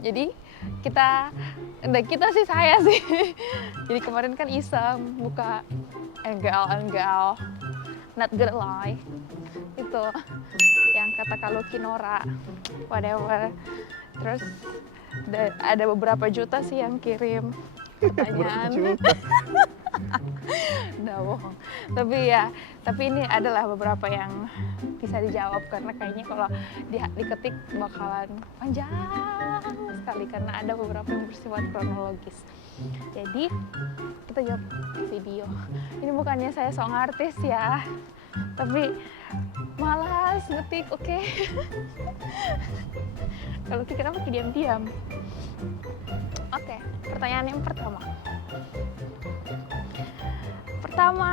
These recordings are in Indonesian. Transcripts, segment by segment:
Jadi kita sih saya sih. Jadi kemarin kan iseng buka enggal, not gonna lie. Itu yang kata kalau Kinora, whatever. Terus ada beberapa juta sih yang kirim pertanyaan. Udah bohong. Tapi ini adalah beberapa yang bisa dijawab karena kayaknya kalau diketik bakalan panjang sekali karena ada beberapa yang bersifat kronologis. Jadi kita jawab video. Ini bukannya saya song artis ya, tapi malas ngetik, oke? Kalau kenapa diam-diam? Oke, pertanyaan yang pertama.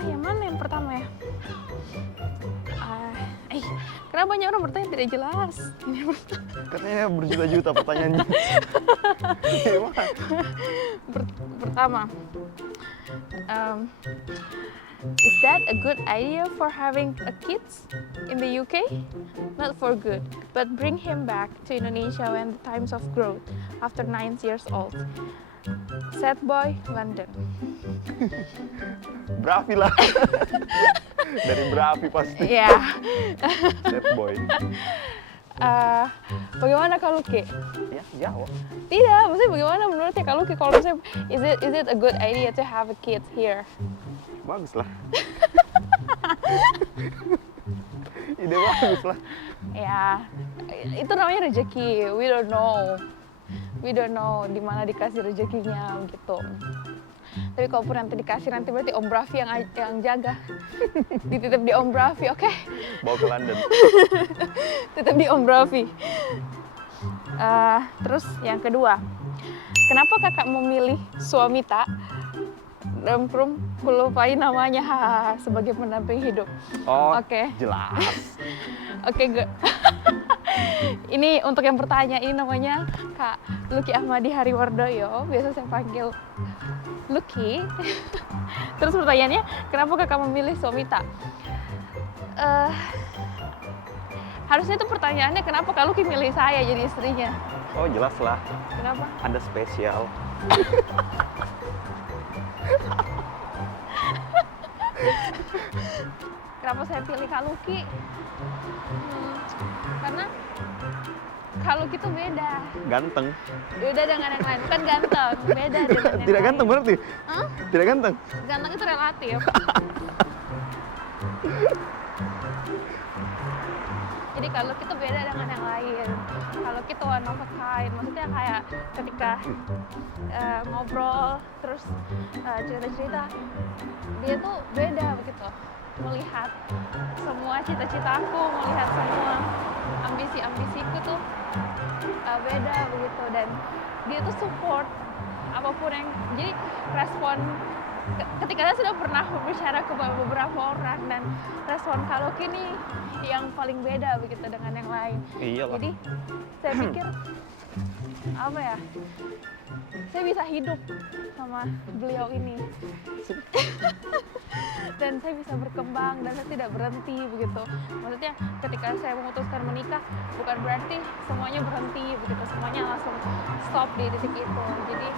Yang mana yang pertama ya? Kenapa banyak orang bertanya tidak jelas? Katanya berjuta-juta pertanyaannya. Pertama, is that a good idea for having a kids in the UK? Not for good, but bring him back to Indonesia when the times of growth after 9 years old. Sad boy, London. Bravi lah. Dari Bravi pasti. Iya. Sad boy. Bagaimana kalau Ki? Ya, jawab. Tidak, maksudnya bagaimana menurutnya kalau Ki? Kalau misalnya, is it a good idea to have a kid here? Bagus lah. Ide bagus lah. Ya, itu namanya rezeki. We don't know di mana dikasih rezekinya gitu. Tapi kalaupun nanti dikasih, nanti berarti Om Bravi yang jaga. Dititip di Om Bravi, oke? Bawa ke London. Titip di Om Bravi. Terus yang kedua, kenapa kakak memilih Suamita? Dalam kurung lupain namanya sebagai pendamping hidup. Oh, oke. Jelas. Oke, ini untuk yang bertanya, ini namanya Kak Lucky Ahmadi Hariwardoyo, biasa saya panggil Lucky. Terus pertanyaannya, kenapa kakak memilih Suamita? Harusnya itu pertanyaannya kenapa Kak Lucky milih saya jadi istrinya? Oh, jelas lah. Kenapa? Ada spesial. Kenapa saya pilih Kak Lucky? Karena Kak Lucky tuh beda. Ganteng. Beda dengan yang lain. Bukan ganteng, beda dengan yang Tidak lain. ganteng berarti? Hah? Tidak ganteng? Ganteng itu relatif. Jadi Kak Lucky tuh beda dengan yang lain. Kak Lucky tuh one of a kind. Maksudnya kayak ketika ngobrol, terus cerita-cerita, dia tuh beda begitu. Melihat semua cita-citaku, melihat semua ambisi-ambisiku tuh beda begitu. Dan dia tuh support apapun yang, jadi respon ketika saya sudah pernah berbicara ke beberapa orang, dan respon Kak Lucky ini yang paling beda begitu dengan yang lain. Iyalah. Jadi saya pikir apa ya, saya bisa hidup sama beliau ini dan saya bisa berkembang dan saya tidak berhenti begitu. Maksudnya ketika saya memutuskan menikah, bukan berarti semuanya berhenti begitu, semuanya langsung stop di titik itu. Jadi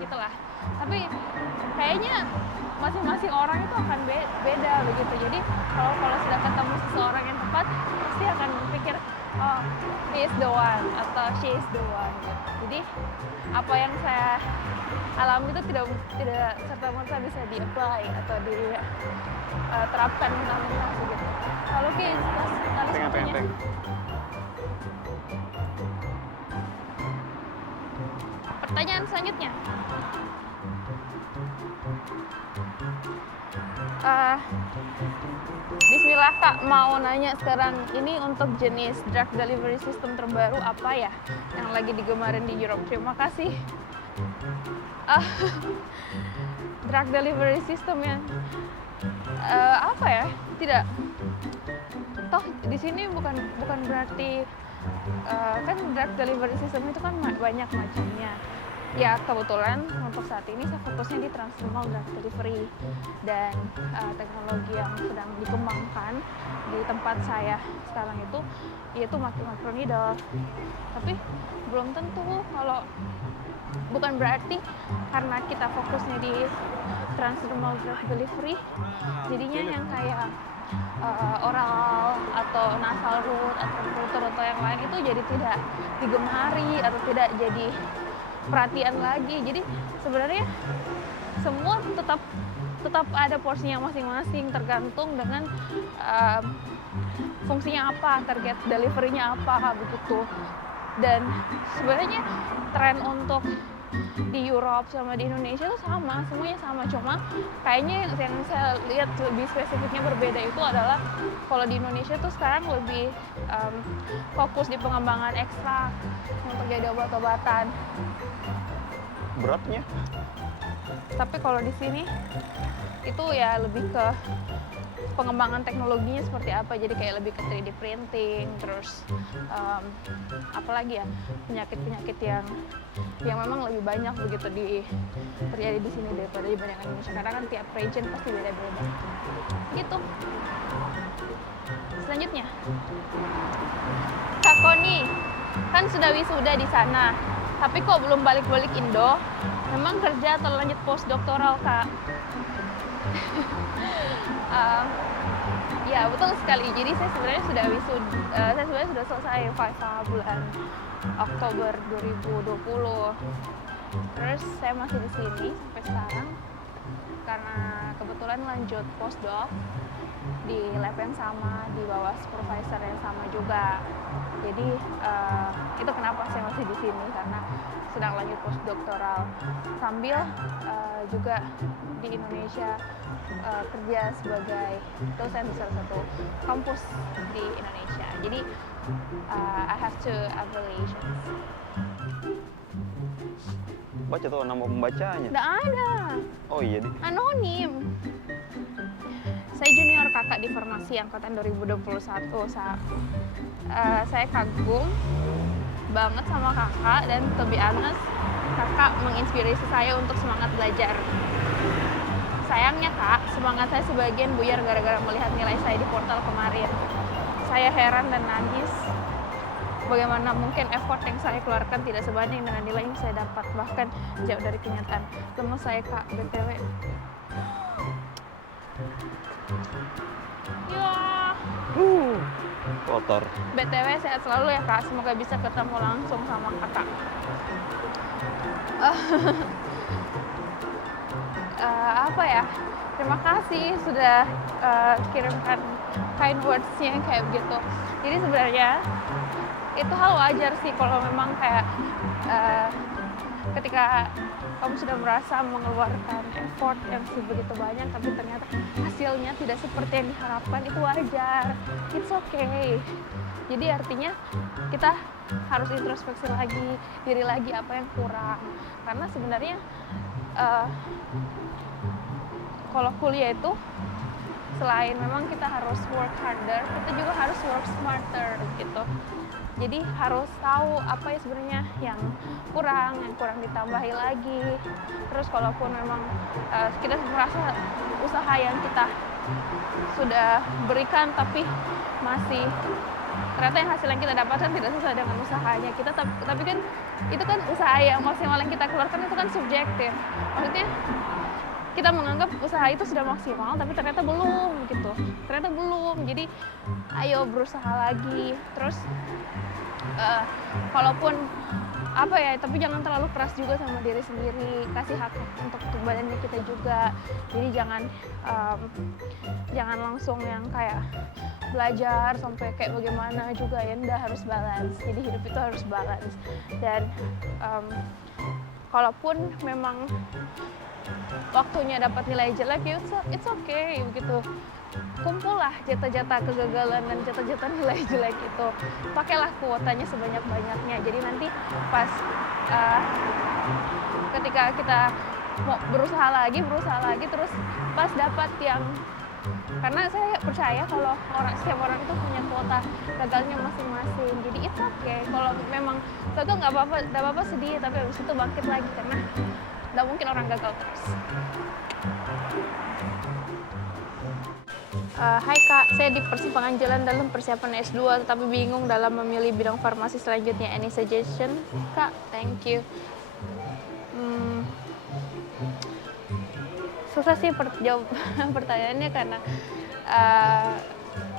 gitulah. Tapi kayaknya masing-masing orang itu akan beda begitu. Jadi kalau sudah ketemu seseorang yang tepat, pasti akan berpikir, oh, he is the one atau she is the one gitu. Jadi apa yang saya alami itu tidak serta-merta bisa di-apply atau diterapkan mentah-mentah begitu. Kalau salah satunya. Pertanyaan selanjutnya. Bismillah Kak, mau nanya sekarang, ini untuk jenis drug delivery system terbaru apa ya yang lagi digemarin di Europe? Terima kasih. Drug delivery system yang apa ya? Tidak. Toh di sini bukan berarti kan drug delivery system itu kan banyak macamnya. Ya kebetulan untuk saat ini saya fokusnya di transdermal drug delivery dan teknologi yang sedang dikembangkan di tempat saya sekarang itu yaitu microneedle. Tapi belum tentu kalau bukan berarti karena kita fokusnya di transdermal drug delivery jadinya yang kayak oral atau nasal route atau yang lain itu jadi tidak digemari atau tidak jadi perhatian lagi. Jadi sebenarnya semua tetap ada porsinya masing-masing tergantung dengan fungsinya apa, target delivery-nya apa begitu. Dan sebenarnya tren untuk di Europe sama di Indonesia itu sama, semuanya sama, cuma kayaknya yang saya lihat lebih spesifiknya berbeda itu adalah kalau di Indonesia tuh sekarang lebih fokus di pengembangan ekstrak untuk jadi obat-obatan. Beratnya? Tapi kalau di sini itu ya lebih ke pengembangan teknologinya seperti apa, jadi kayak lebih ke 3D printing, terus apalagi ya penyakit-penyakit yang memang lebih banyak begitu terjadi di sini daripada di banyak Indonesia karena kan tiap region pasti beda-beda gitu. Selanjutnya Kak Koni kan sudah wisuda di sana tapi kok belum balik-balik Indo, memang kerja atau lanjut postdoktoral Kak? Ya betul sekali. Jadi saya sebenarnya sudah selesai FIFA bulan Oktober 2020. Terus saya masih di sini sampai sekarang karena kebetulan lanjut postdoc di lab yang sama, di bawah supervisor yang sama juga. Jadi itu kenapa saya masih di sini karena sedang lanjut postdoktoral sambil juga di Indonesia kerja sebagai dosen di salah satu kampus di Indonesia. Jadi I have two affiliations. Baca tuh nama pembacanya. Nggak ada. Oh iya deh. Anonim. Saya junior kakak di farmasi angkatan 2021. Saya kagum banget sama kakak dan to be honest, kakak menginspirasi saya untuk semangat belajar. Sayangnya kak, semangat saya sebagian buyar gara-gara melihat nilai saya di portal kemarin. Saya heran dan nangis. Bagaimana mungkin effort yang saya keluarkan tidak sebanding dengan nilai yang saya dapat, bahkan jauh dari kenyataan. Lemes saya kak, BTW. Ya. Kotor. BTW sehat selalu ya kak, semoga bisa ketemu langsung sama kakak. Apa ya, terima kasih sudah kirimkan kind words-nya kayak begitu. Jadi sebenarnya itu hal wajar sih kalau memang kayak ketika kamu sudah merasa mengeluarkan effort yang sebegitu banyak tapi ternyata hasilnya tidak seperti yang diharapkan, itu wajar, it's okay. Jadi artinya kita harus introspeksi lagi diri lagi apa yang kurang, karena sebenarnya kalau kuliah itu selain memang kita harus work harder, kita juga harus work smarter gitu. Jadi harus tahu apa ya sebenarnya yang kurang ditambahi lagi. Terus kalaupun memang kita merasa usaha yang kita sudah berikan tapi masih ternyata yang hasil yang kita dapatkan tidak sesuai dengan usahanya kita, tapi kan itu kan usaha yang maksimal yang kita keluarkan itu kan subjektif. Maksudnya kita menganggap usaha itu sudah maksimal tapi ternyata belum gitu, ternyata belum. Jadi ayo berusaha lagi. Terus kalaupun apa ya, tapi jangan terlalu keras juga sama diri sendiri, kasih hak untuk badannya kita juga. Jadi jangan langsung yang kayak belajar sampai kayak bagaimana juga ya, nggak, harus balance. Jadi hidup itu harus balance. Dan kalaupun memang waktunya dapat nilai jelek, ya it's okay begitu. Kumpullah jatah-jatah kegagalan dan jatah-jatah nilai jelek itu. Pakailah kuotanya sebanyak-banyaknya. Jadi nanti pas ketika kita mau berusaha lagi terus pas dapat yang Karena saya percaya kalau setiap orang itu punya kuota gagalnya masing-masing. Jadi itu oke. Kalau memang gagal nggak apa-apa sedih, tapi habis itu bangkit lagi karena nggak mungkin orang gagal terus. Hai Kak, saya di persimpangan jalan dalam persiapan S2 tetapi bingung dalam memilih bidang farmasi selanjutnya. Any suggestion? Kak, thank you. Susah sih jawab pertanyaannya karena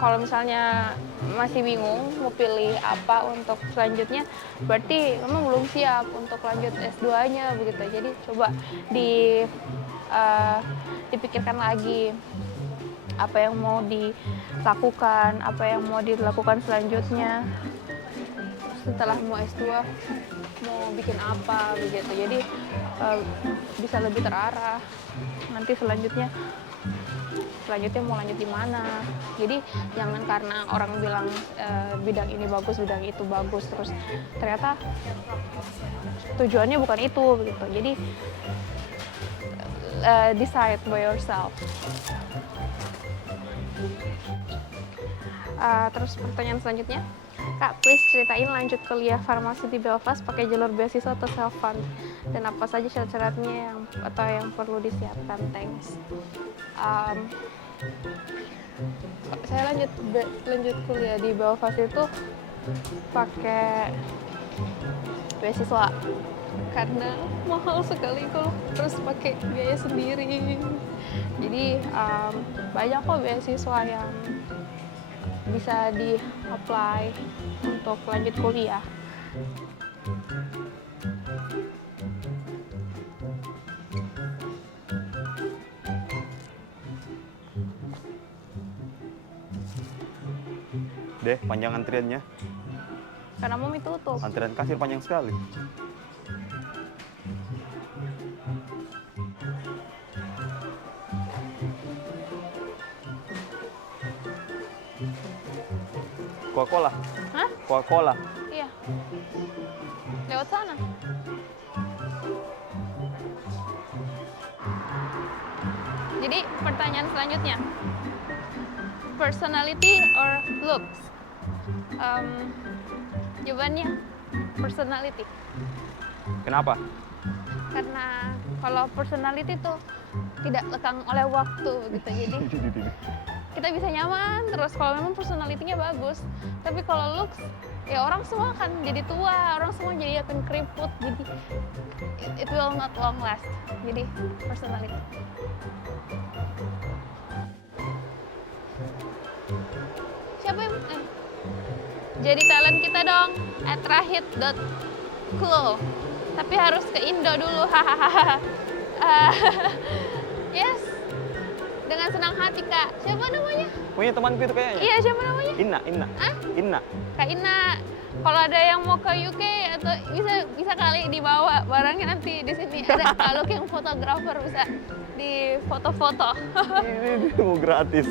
kalau misalnya masih bingung mau pilih apa untuk selanjutnya, berarti memang belum siap untuk lanjut S2-nya begitu. Jadi coba dipikirkan lagi apa yang mau dilakukan, apa yang mau dilakukan selanjutnya setelah mau S2, mau bikin apa begitu. Jadi bisa lebih terarah nanti selanjutnya mau lanjut di mana. Jadi jangan karena orang bilang bidang ini bagus, bidang itu bagus, terus ternyata tujuannya bukan itu begitu. Jadi decide by yourself. Terus pertanyaan selanjutnya, Kak, please ceritain lanjut kuliah farmasi di Belfast pakai jalur beasiswa atau self fund dan apa saja syarat-syaratnya yang perlu disiapkan. Thanks. Saya lanjut kuliah di Belfast itu pakai beasiswa karena mahal sekali kalau terus pakai biaya sendiri. Jadi banyak kok beasiswa yang bisa di-apply untuk lanjut kuliah. Deh, panjang antriannya. Karena mau tutup. Antrian kasir panjang sekali. Coca-Cola? Hah? Coca-Cola? Iya. Lewat sana. Jadi pertanyaan selanjutnya, personality or looks? Jawabannya personality. Kenapa? Karena kalau personality tuh tidak lekang oleh waktu gitu. Jadi kita bisa nyaman terus kalau memang personality-nya bagus. Tapi kalau looks, ya orang semua akan jadi tua, orang semua jadi akan keriput. Jadi it will not long last. Jadi personality. Siapa yang jadi talent kita dong at rahit.cool. Tapi harus ke Indo dulu. Hahaha. Yes. Dengan senang hati, Kak. Siapa namanya? Punya temanku itu kayaknya. Iya, siapa namanya? Inna. Hah? Inna. Kak Ina. Kalau ada yang mau ke UK atau bisa kali dibawa barangnya nanti di sini. Ada kalau yang fotografer bisa di foto-foto. Ini mau gratis.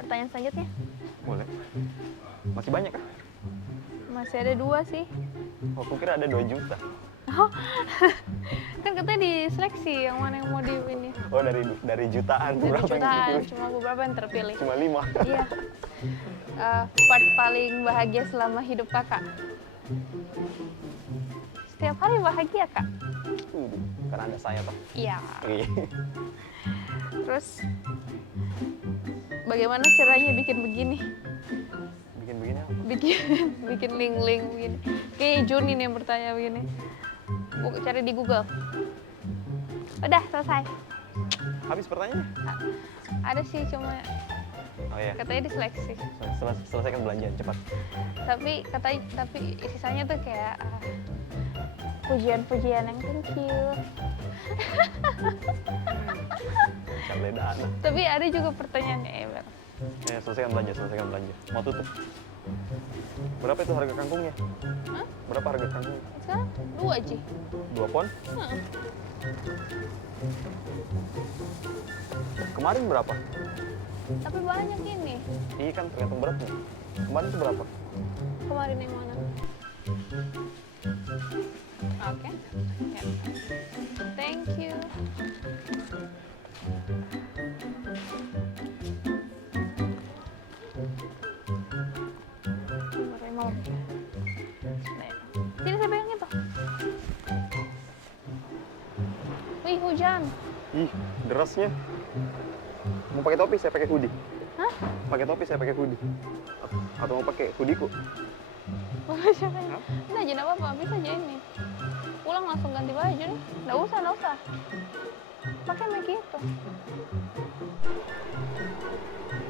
Pertanyaan selanjutnya? Boleh. Masih banyak kah? Masih ada 2 sih. Oh, aku kira ada 2 juta. Oh, kan katanya diseleksi yang mana yang mau di ini. Oh, dari jutaan. Dari Berapa yang jutaan, dipilih? cuma beberapa yang terpilih. Cuma 5. Iya. Part paling bahagia selama hidup Kakak? Setiap hari bahagia, Kak? Karena ada saya toh. Iya. Iya. Terus bagaimana caranya bikin begini? Bikin begini apa? Bikin link-link begini. Kayak Juni nih yang bertanya begini. Cari di Google. Udah selesai. Habis pertanyaannya? Ada sih cuma Oh iya. katanya diseleksi. Selesaikan belanjaan cepat. Tapi sisanya tuh kayak pujian-pujian yang thank you. Cari dana. Tapi ada juga pertanyaannya Eber. Selesaikan belanja. Mau tutup. Berapa itu harga kangkungnya? Hah? Berapa harga kangkungnya? Sekarang 2 aja. 2 pon? Heeh. Kemarin berapa? Tapi banyak ini. Iya kan tergantung beratnya. Kemarin itu berapa? Kemarin yang mana? Oke. Ya. Thank you. Mau. Sini saya pegang itu. Wih, hujan. Ih, derasnya. Mau pakai topi, saya pakai hoodie. Hah? Pakai topi, saya pakai hoodie. Atau mau pakai hoodieku? Udah aja, apa-apa. Bisa aja ini. Pulang langsung ganti baju nih. Nggak usah. Pakai mic itu.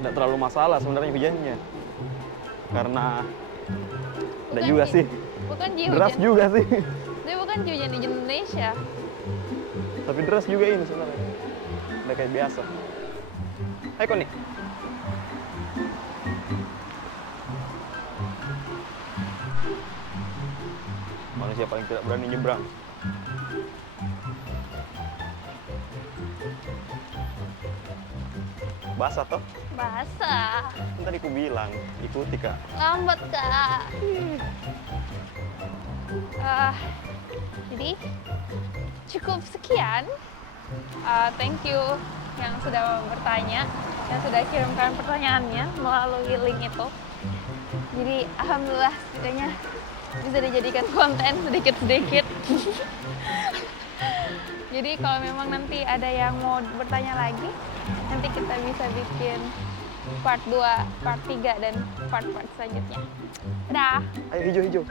Nggak terlalu masalah sebenarnya hujannya. Karena ada Bukan juga Ji. sih. Bukan Ji Deras hujan. juga sih. Dia bukan Ji hujan di Indonesia. Tapi deras juga ini sebenarnya. Udah kayak biasa. Hai Koni. Manusia paling tidak berani nyebrang. Basah toh? Basah. Kan tadi ku bilang, ikuti Kak. Lambat, Kak. Jadi cukup sekian. Thank you yang sudah bertanya, yang sudah kirimkan pertanyaannya melalui link itu. Jadi alhamdulillah setidaknya bisa dijadikan konten sedikit-sedikit. Jadi kalau memang nanti ada yang mau bertanya lagi, nanti kita bisa bikin part 2, part 3, dan part-part selanjutnya. Dadah! Ayo hijau-hijau.